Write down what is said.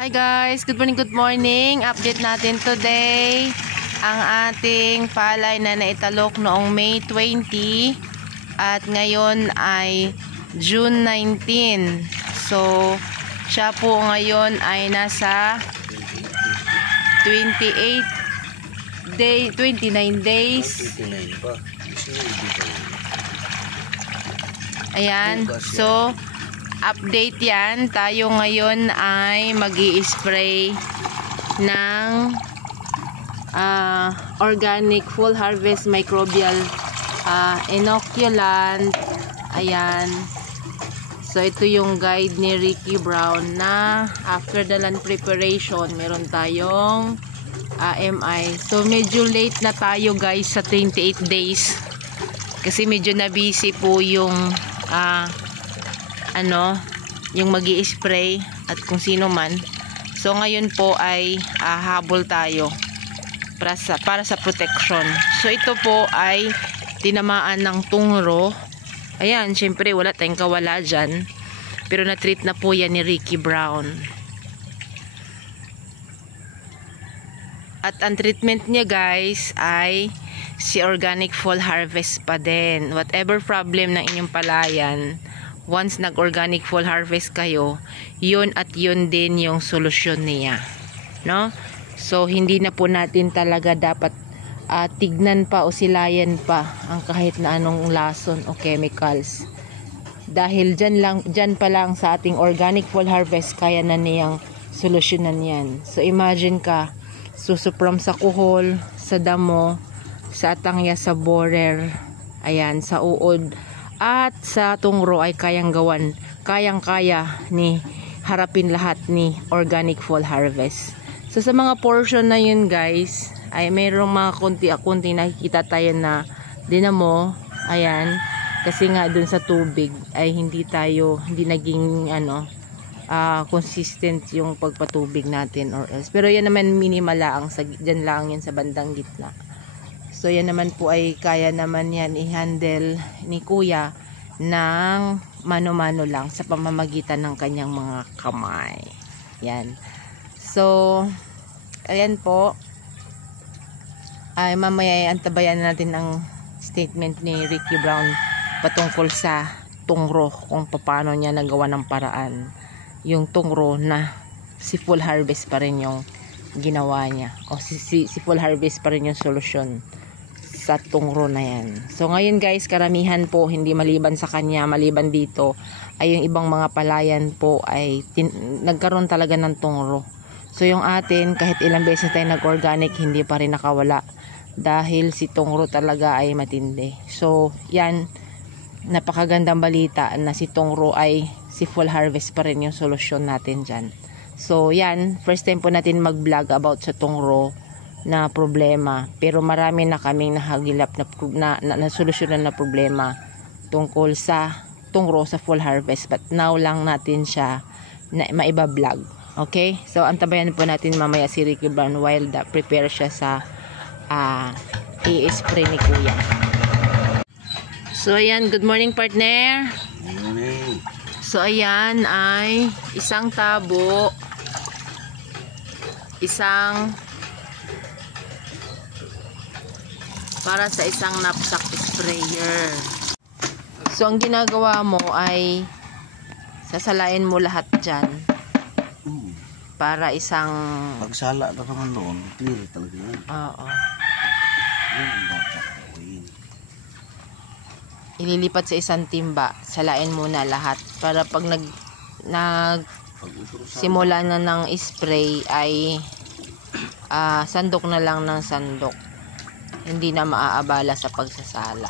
Hi guys, good morning. Update natin today ang ating palay na naitalok noong May 20 at ngayon ay June 19. So, siya po ngayon ay nasa 29 days. Ayan, so update yan. Tayo ngayon ay magi-spray ng organic full harvest microbial inoculant. Ayan. So ito yung guide ni Ricky Brown na after the land preparation meron tayong MI. So medyo late na tayo guys sa 28 days. Kasi medyo na busy po yung yung magi-spray at kung sino man. So ngayon po ay habol tayo para sa protection. So ito po ay tinamaan ng tungro. Ayan, syempre wala tayong kawala dyan, pero na-treat na po yan ni Ricky Brown. At ang treatment niya guys ay si organic full harvest pa din. Whatever problem ng inyong palayan, once nag-organic full harvest kayo, yun at yun din yung solusyon niya, no? So hindi na po natin talaga dapat tignan pa o silayan pa ang kahit na anong lason o chemicals, dahil dyan pa lang sa ating organic full harvest kaya na niyang solusyonan yan. So imagine ka, susupram sa kuhol, sa damo, sa atangya, sa borer, ayan, sa uod at sa tungro ay kayang-kaya ni harapin lahat ni organic full harvest. So sa mga portion na yun guys, ay mayroong mga konti-kunti nakikita tayo na dinamo, ayan, kasi nga dun sa tubig ay hindi naging consistent yung pagpatubig natin or else. Pero yan naman minimal lang, dyan lang yan sa bandang gitna. So yan naman po ay kaya naman yan i-handle ni kuya ng mano-mano lang sa pamamagitan ng kanyang mga kamay. Yan. So ayan po, ay mamaya ay antabayan natin ang statement ni Ricky Brown patungkol sa tungro, kung paano niya nagawa ng paraan yung tungro na si full harvest pa rin yung ginawa niya, o si full harvest pa rin yung solusyon sa tungro na yan. So ngayon guys, karamihan po, hindi maliban sa kanya, maliban dito, ay yung ibang mga palayan po ay nagkaroon talaga ng tungro. So yung atin, kahit ilang beses tayo nag-organic, hindi pa rin nakawala dahil si tungro talaga ay matindi. So yan, napakagandang balita na si tungro ay si full harvest pa rin yung solusyon natin dyan. So yan, first time po natin mag-vlog about sa tungro na problema, pero marami na kaming nahagilap na solusyonan na problema tungkol sa tungro sa full harvest, but now lang natin siya na maiba-vlog. Okay, so antabayan po natin mamaya si Ricky Brown while prepare siya sa i-spray ni kuya. So ayan, good morning partner. Good morning. So ayan ay isang tabo, para sa isang knapsack sprayer. So ang ginagawa mo ay sasalain mo lahat dyan para isang pagsala na naman doon, clear talaga yan. Oo. Yan ang dapat gawin. Ililipat sa isang timba, salain muna lahat para pag simula na ng spray ay sandok na lang ng sandok, hindi na maaabala sa pagsasala.